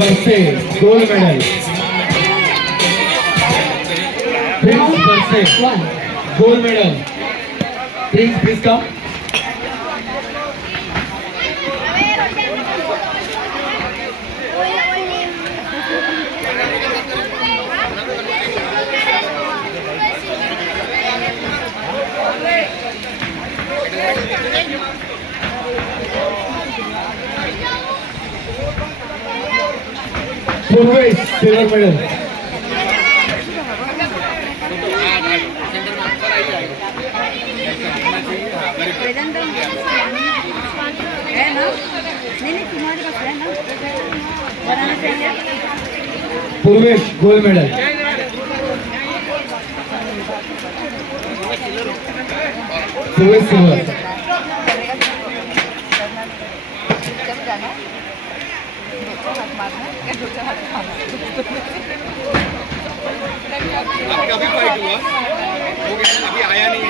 बरसे gold medal. Prince बरसे gold medal. Prince please come. Purvesh silver medal. Purvesh gold medal. Purvesh सिल्वर. आपका भी फाइट हुआ, वो क्या अभी आया नहीं है.